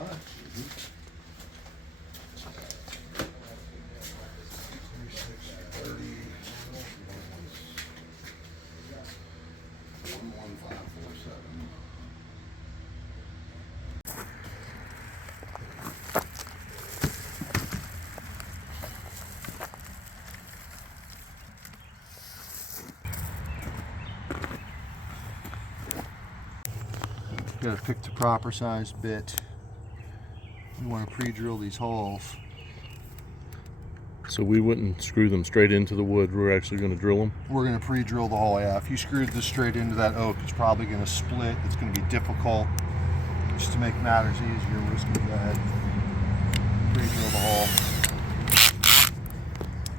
Got to pick the proper size bit. You want to pre-drill these holes. So we wouldn't screw them straight into the wood. We're actually going to drill them. We're going to pre-drill the hole. Yeah, if you screwed this straight into that oak, it's probably going to split. It's going to be difficult. Just to make matters easier, we're just going to go ahead and pre-drill the hole.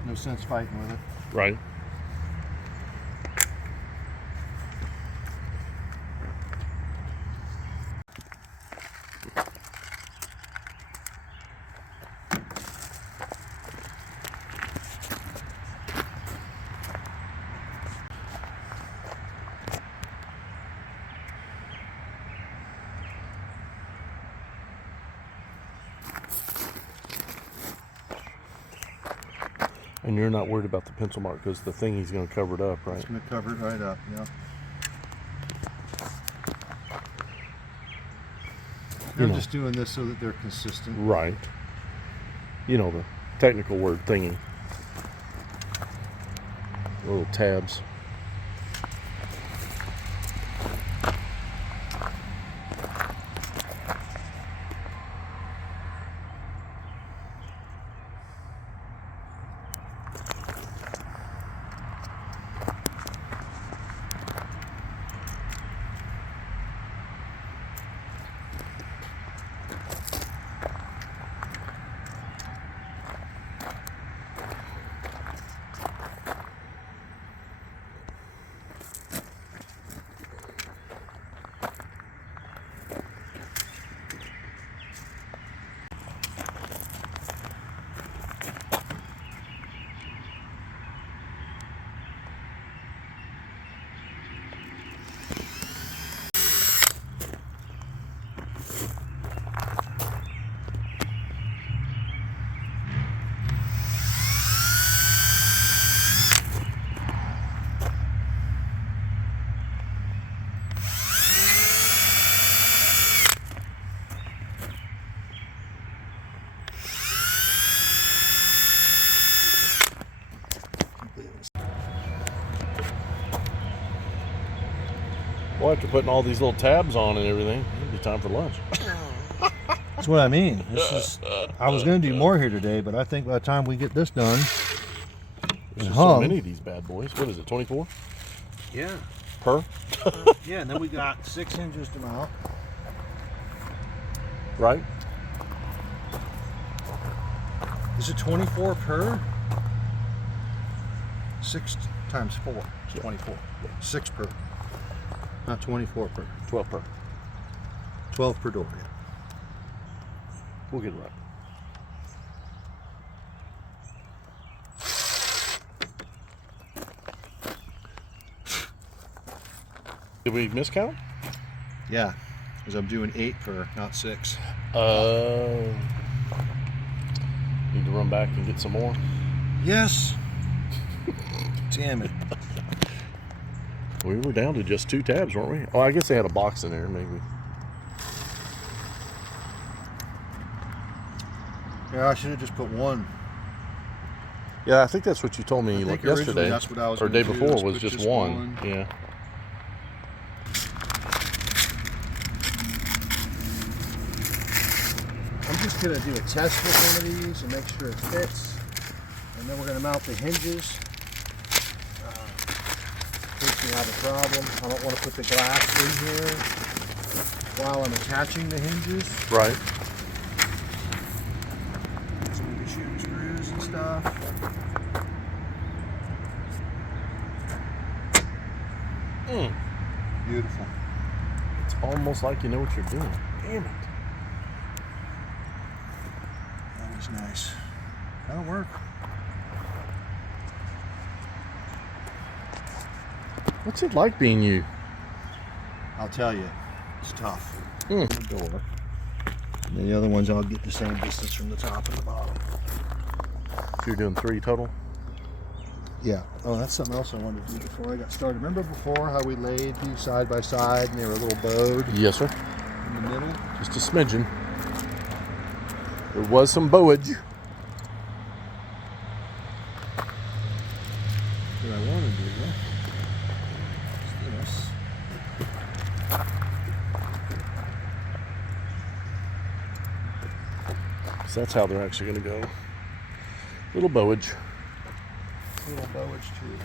No sense fighting with it. Right. And you're not worried about the pencil mark because the thing he's going to cover it up, right? It's going to cover it right up, yeah. I'm just doing this so that they're consistent. Right. You know the technical word thingy. Little tabs. Well, after putting all these little tabs on and everything, it'll be time for lunch. That's what I mean. I was going to do more here today, but I think by the time we get this done, There's so many of these bad boys. What is it, 24? Yeah. Per? Yeah, and then we got 6 hinges to mount. Right? Is it 24 per? 6 times 4 is 24. 6 per. Not 24 per. 12 per. 12 per door, yeah. We'll get it right. Did we miscount? Yeah, because I'm doing 8 per, not 6. Need to run back and get some more. Yes. Damn it. We were down to just 2 tabs, weren't we? Oh, I guess they had a box in there, maybe. Yeah, I should have just put 1. Yeah, I think that's what you told me yesterday. That's what I was or day do, before was just one. Yeah. I'm just going to do a test with one of these and make sure it fits. And then we're going to mount the hinges. In case we have a problem. I don't want to put the glass in here while I'm attaching the hinges. Right. So we can shoot screws and stuff. Beautiful. It's almost like you know what you're doing. Damn it. That was nice. That'll work. What's it like being you? I'll tell you, it's tough. Door. And the other ones I'll get the same distance from the top and the bottom. So you're doing 3 total? Yeah. Oh, that's something else I wanted to do before I got started. Remember before how we laid these side by side and they were a little bowed Yes, sir. in the middle? Just a smidgen. There was some bowage. What I want to do is this. So that's how they're actually going to go. Little bowage. Little bowage too.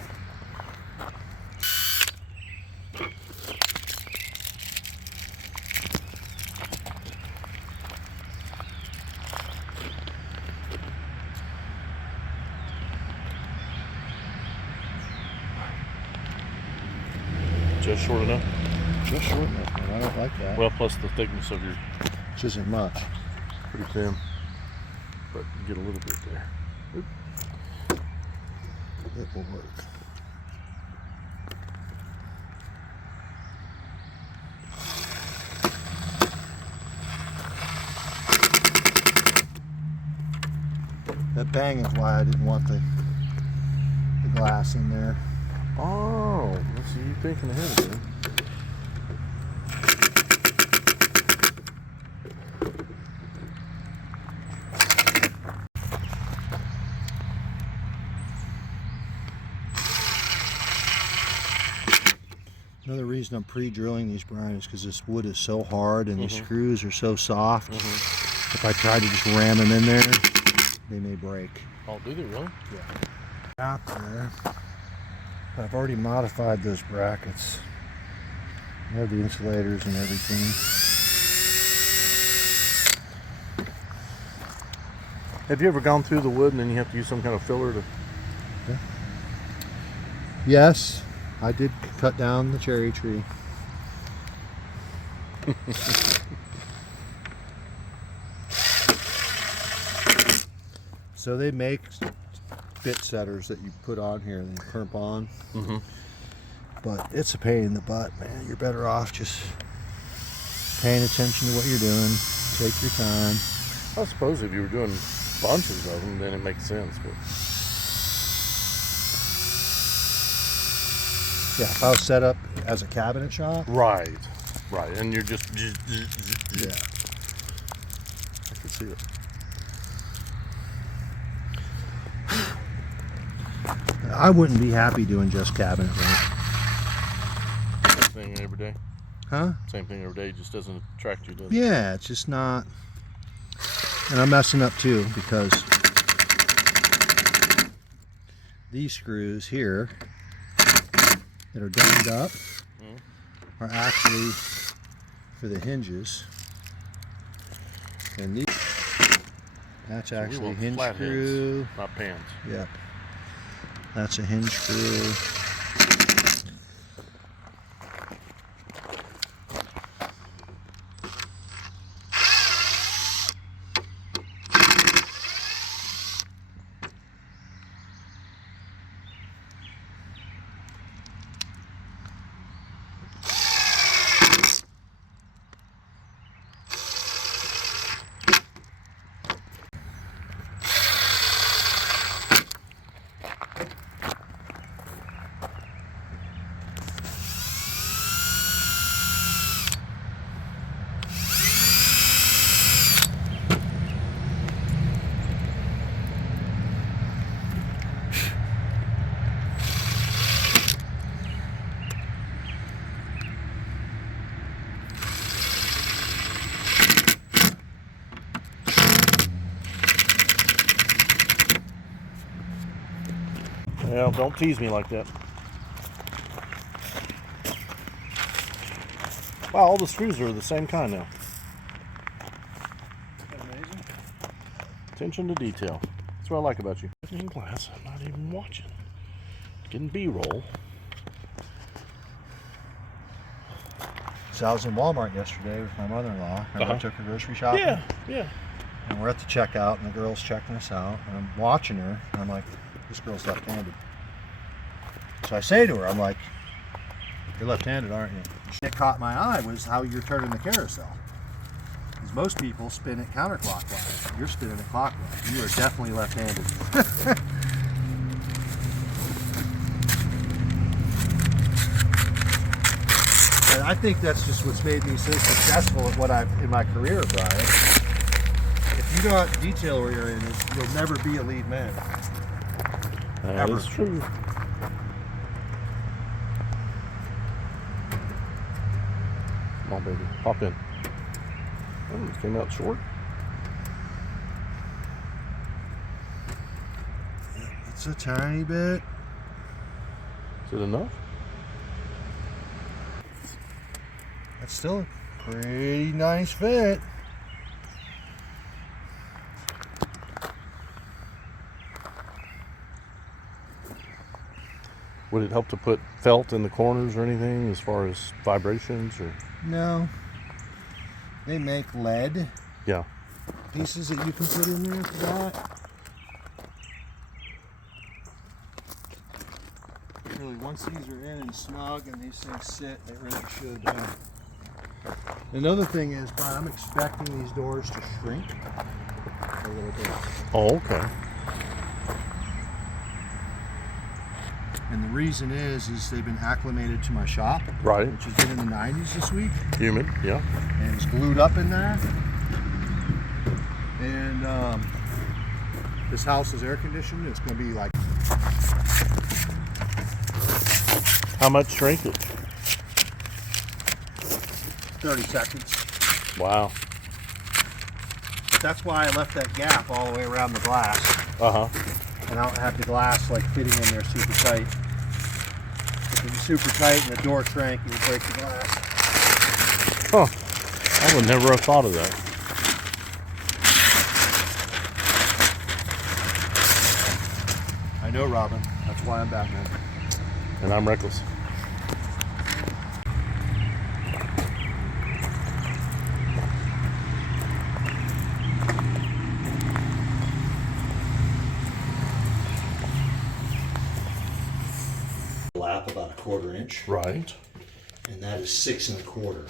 Just short enough. Just short enough, man. I don't like that. Well, plus the thickness of your Which isn't much. pretty thin. But you get a little bit there. Oop. It will work. That bang is why I didn't want the glass in there. Oh, that's you thinking ahead of me. Another reason I'm pre-drilling these, Brian, is because this wood is so hard and these screws are so soft. If I try to just ram them in there, they may break. Oh, do they really? Yeah. Out there. I've already modified those brackets. I have the insulators and everything. Have you ever gone through the wood and then you have to use some kind of filler to... Yes, I did cut down the cherry tree. So they make bit setters that you put on here and crimp on. But it's a pain in the butt, man. You're better off just paying attention to what you're doing. Take your time. I suppose if you were doing bunches of them, then it makes sense. But Yeah, if I was set up as a cabinet shop. right, and you're just Yeah. I can see it. I wouldn't be happy doing just cabinet work. Same thing every day. Huh? Same thing every day. Just doesn't attract you, does it? Yeah, it's just not. And I'm messing up too because these screws here that are domed up are actually for the hinges. And these, that's So we actually a want hinge flat screw. heads, not pans. Yep. That's a hinge screw. Well, don't tease me like that. Wow, all the screws are the same kind now. Amazing. Attention to detail. That's what I like about you. In class, I'm not even watching. Getting B-roll. So I was in Walmart yesterday with my mother-in-law. Remember I took her grocery shopping? Yeah. And we're at the checkout, and the girl's checking us out. And I'm watching her, and I'm like, this girl's left-handed. So I say to her, I'm like, you're left-handed, aren't you? It caught my eye was how you're turning the carousel. Most people spin it counterclockwise. You're spinning it clockwise. You are definitely left-handed. And I think that's just what's made me so successful at what I've in my career, Brian. If you don't detail oriented, you'll never be a lead man. That is true. Come on, baby. Pop in. Oh, it came out short. It's a tiny bit. Is it enough? That's still a pretty nice fit. Would it help to put felt in the corners or anything as far as vibrations or? No. They make lead Yeah. pieces that you can put in there for that. Really, once these are in and snug and these things sit, they really should. Another thing is, Brian, I'm expecting these doors to shrink a little bit. Oh, okay. And the reason is they've been acclimated to my shop, Right. which has been in the 90s this week, Humid. Yeah. and it's glued up in there. And this house is air conditioned. It's going to be like How much shrinkage? 30 seconds. Wow. But that's why I left that gap all the way around the glass. Uh huh. And I don't have the glass like fitting in there super tight. If it was super tight and the door shrank, it would break the glass. Huh. I would never have thought of that. I know, Robin. That's why I'm Batman. And I'm reckless. Lap about a 1/4 inch, Right. and that is 6 1/4.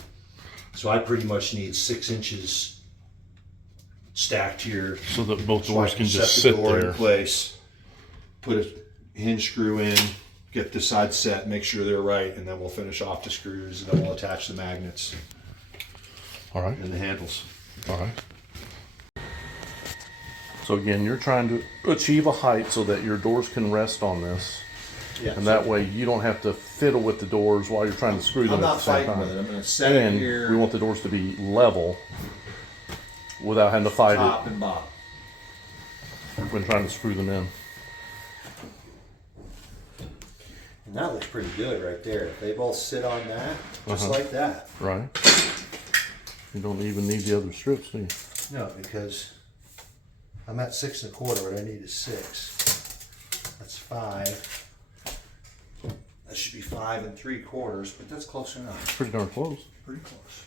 So I pretty much need 6 inches stacked here. So that both So I doors can just set sit the door there. in place, put a hinge screw in, get the side set, make sure they're right, and then we'll finish off the screws, and then we'll attach the magnets All right. and the handles. All right. So again, you're trying to achieve a height so that your doors can rest on this. Yeah, And that way you don't have to fiddle with the doors while you're trying to screw them I'm at not the same fighting time. with it. I'm going to set it And here, we want the doors to be level without having to fight top and bottom. it when trying to screw them in. And that looks pretty good right there. If they both sit on that, just like that. Right. You don't even need the other strips, do you? No, because I'm at 6 1/4. What I need is 6. That's 5. That should be 5 3/4, but that's close enough. Pretty darn close. Pretty close.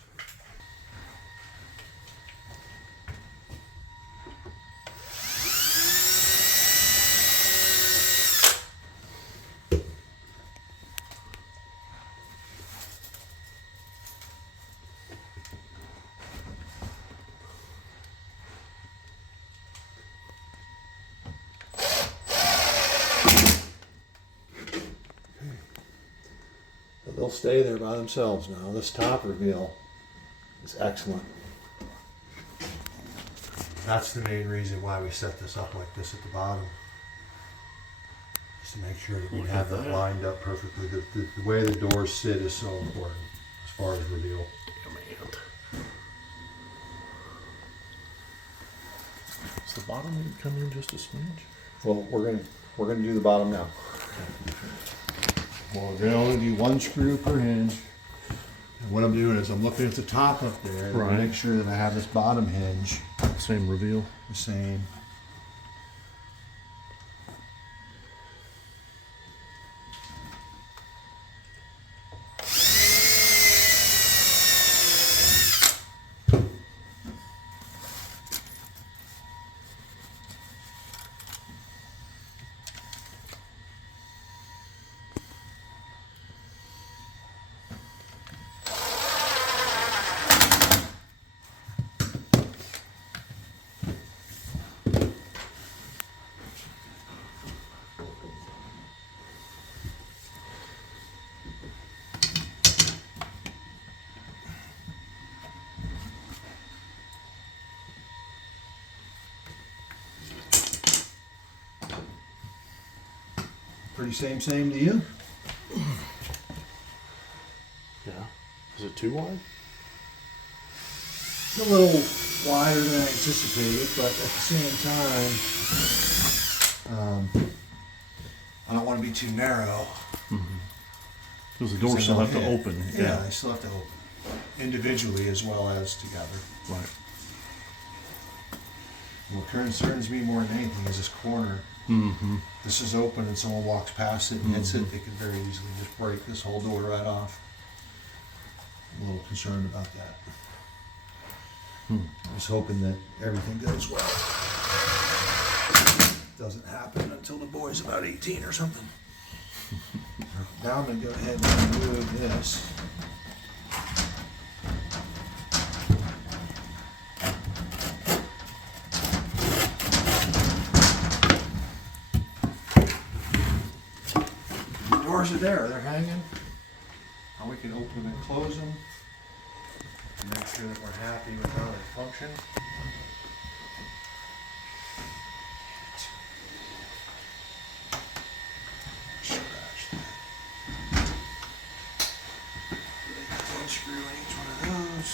But they'll stay there by themselves now. This top reveal is excellent. That's the main reason why we set this up like this at the bottom. Just to make sure that we have that lined up perfectly. The way the doors sit is so important as far as reveal. Does the bottom need to come in just a smidge? Well, we're gonna do the bottom now. Well, we're gonna only do one screw per hinge. And what I'm doing is I'm looking at the top up there to Right. make sure that I have this bottom hinge Same reveal. the same. pretty same to you? Yeah. Is it too wide? It's a little wider than I anticipated, but at the same time, I don't want to be too narrow. Because the doors still have to open. Yeah, they still have to open. Individually as well as together. Right. What concerns me more than anything is this corner. Mm-hmm. This is open and someone walks past it and hits it, they could very easily just break this whole door right off. I'm a little concerned about that. I was hoping that everything goes well. Doesn't happen until the boy's about 18 or something. Now I'm going to go ahead and remove this. The doors are there, they're hanging. Now we can open them and close them to make sure that we're happy with how they function. Scratch that. One screw in each one of those.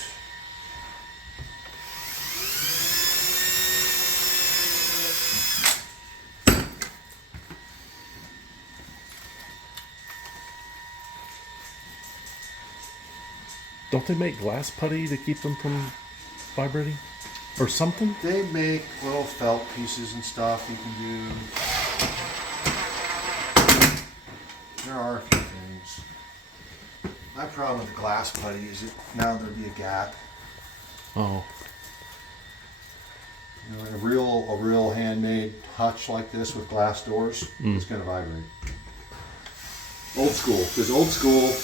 Don't they make glass putty to keep them from vibrating? Or something? They make little felt pieces and stuff you can do. There are a few things. My problem with the glass putty is that now there'd be a gap. Oh. You know, a real handmade hutch like this with glass doors, it's gonna vibrate. Old school, because old school,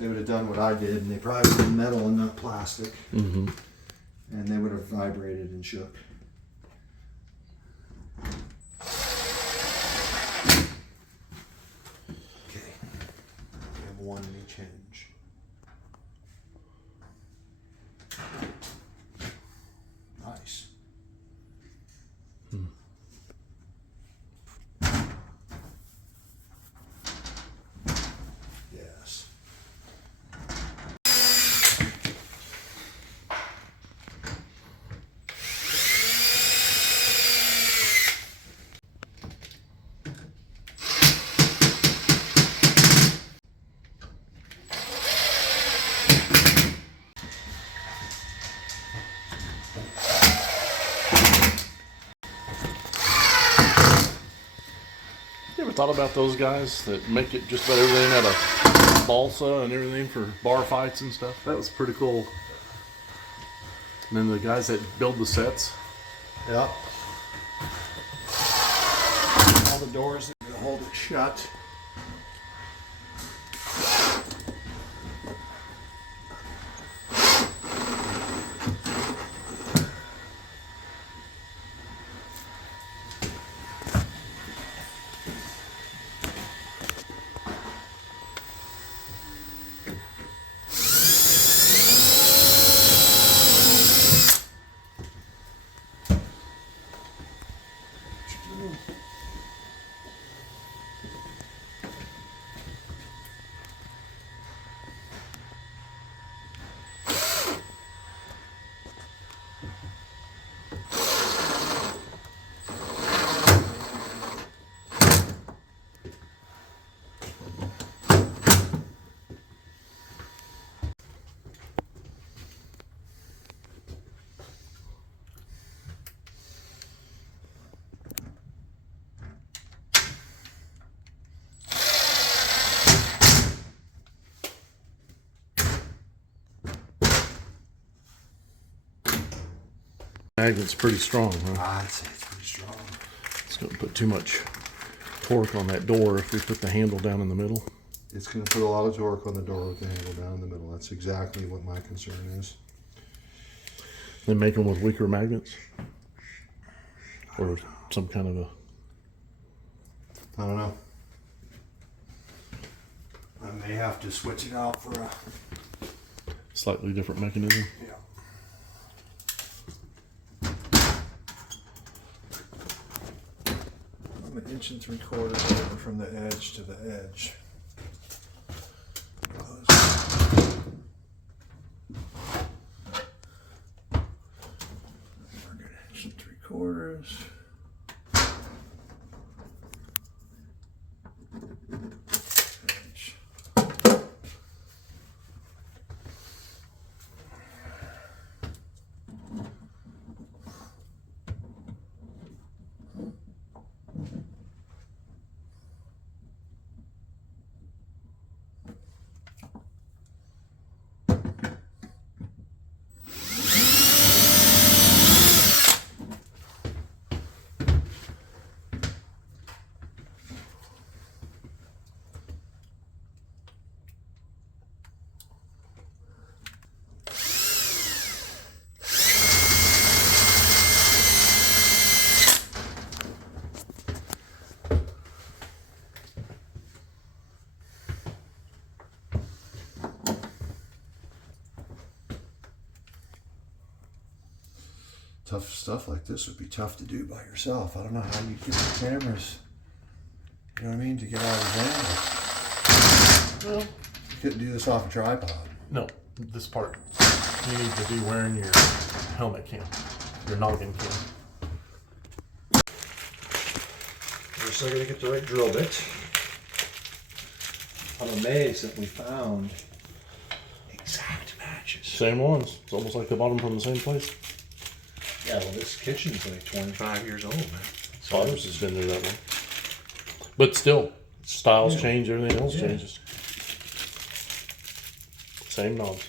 they would have done what I did, and they probably would have been metal and not plastic, Mm-hmm. and they would have vibrated and shook. Okay, we have one in each hinge. Nice. Yes. You ever thought about those guys that make it just about everything out of balsa and everything for bar fights and stuff? That was pretty cool. And then the guys that build the sets. Yep. All the doors that hold it shut. Magnet's pretty strong, huh? I'd say it's pretty strong. It's going to put too much torque on that door if we put the handle down in the middle. It's going to put a lot of torque on the door with the handle down in the middle. That's exactly what my concern is. They make them with weaker magnets? Or some kind of a... I don't know. I may have to switch it out for a... slightly different mechanism? Yeah. Let me 1 3/4 over from the edge to the edge. 1 3/4. Edge. Tough stuff like this would be tough to do by yourself. I don't know how you get the cameras, you know what I mean, to get out of the angle. Well, You couldn't do this off a tripod. no, this part you need to be wearing your helmet cam, your noggin cam. We're still gonna get the right drill bit. I'm amazed that we found exact matches. Same ones. It's almost like they bought them from the same place. Yeah, well, this kitchen's like 25 years old, man. Father's has been there that long. But still, styles Yeah. change, everything else Yeah. changes. Same knobs.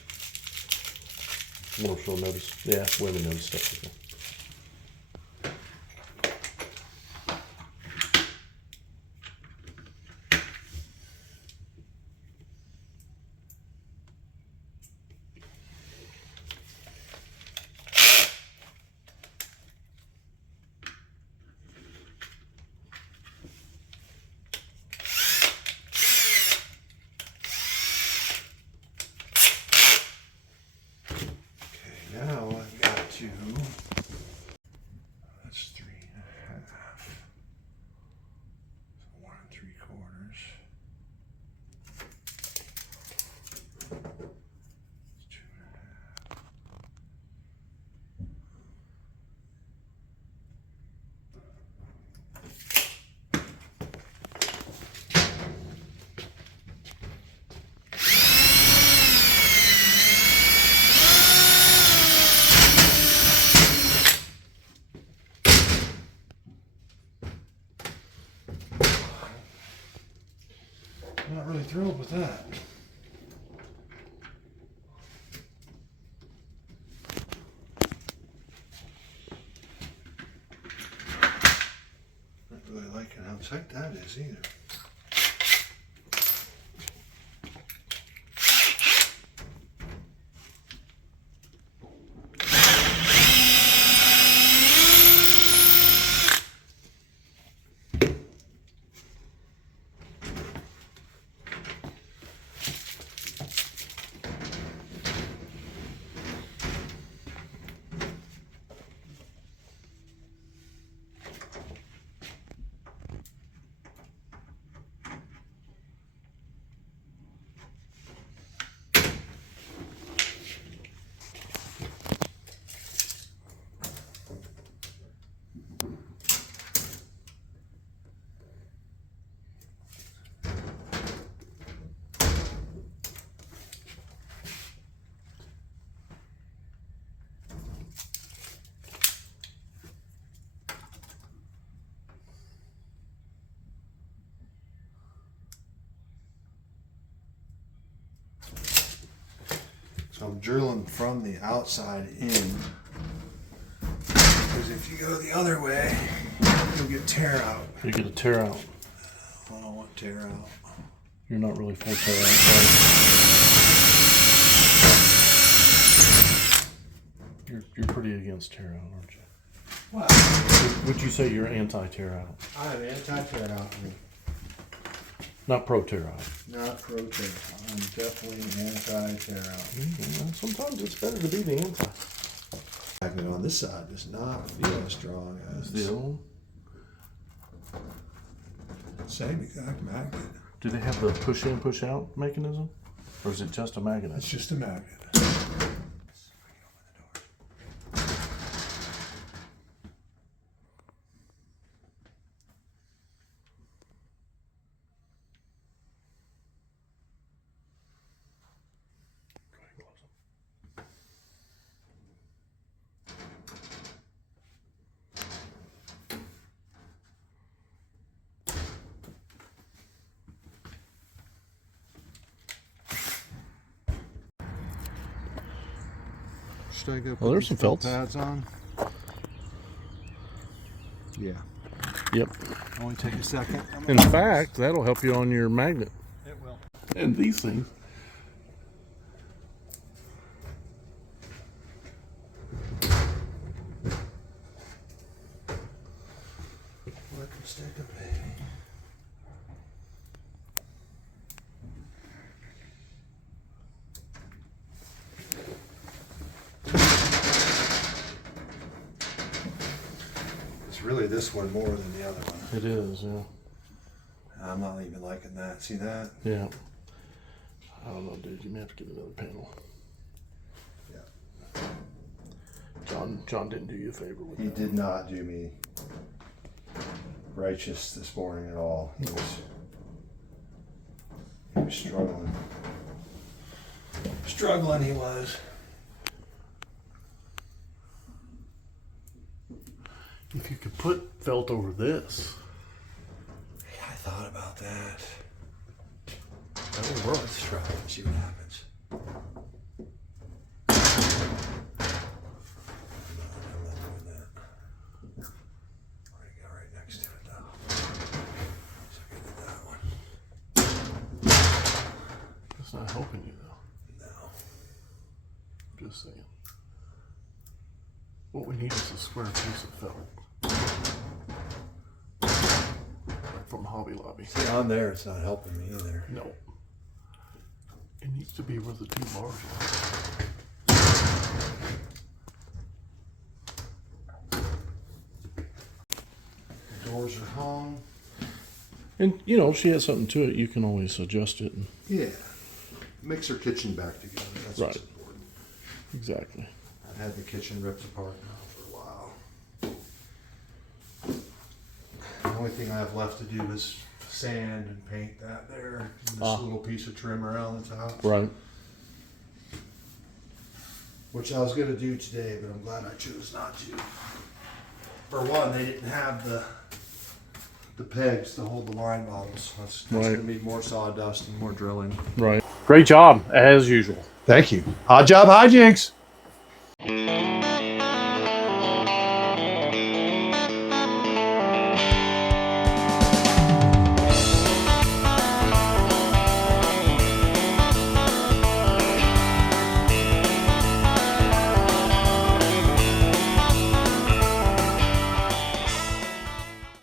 More she'll notice. Yeah, women notice stuff like that. Now I've got to. That's 3.5. So 1 3/4. It's 2.5. I'm not really thrilled with that. Not really liking how tight that is either. So I'm drilling from the outside in. Because if you go the other way, you'll get tear out. You get a tear out. I don't want tear out. You're not really full tear out. You're pretty against tear out, aren't you? Well, Would you say you're anti-tear out? I'm anti-tear out. Not pro tear out. Not pro tear out. I'm definitely anti-tear out. Sometimes it's better to be the anti. Magnet on this side does not feel as strong as Still. Same exact magnet. Do they have the push in, push out mechanism? Or is it just a magnet? It's just a magnet. Should I go put Well, there's these some felts. pads on? Yeah. Yep. Only take a second. In fact, that'll help you on your magnet. It will. And these things. What mistake I made? It's really this one more than the other one. It is, yeah. I'm not even liking that. See that? Yeah. I don't know, dude. You may have to get another panel. Yeah. John didn't do you a favor with He that. did not do me righteous this morning at all. He was struggling. Struggling he was. If you could put felt over this, Yeah, I thought about that. that would work. Let's try it and see what happens. I'm not doing that. Already got right next to it though. So I can do that one. It's not helping you though. No. Just saying. What we need is a square piece of felt. Like from Hobby Lobby. See, on there it's not helping me either. No. It needs to be where the two bars The doors are hung. are. And you know, if she has something to it, you can always adjust it. And, Yeah. Mix her kitchen back together. That's Right. what's important. exactly. I've had the kitchen ripped apart now for a while. The only thing I have left to do is sand and paint that there. And this little piece of trim around the top. Right. Which I was going to do today, but I'm glad I chose not to. For one, they didn't have the pegs to hold the line bottles. That's Right. going to be more sawdust and more drilling. Right. Great job, as usual. Thank you. Odd job, hijinks.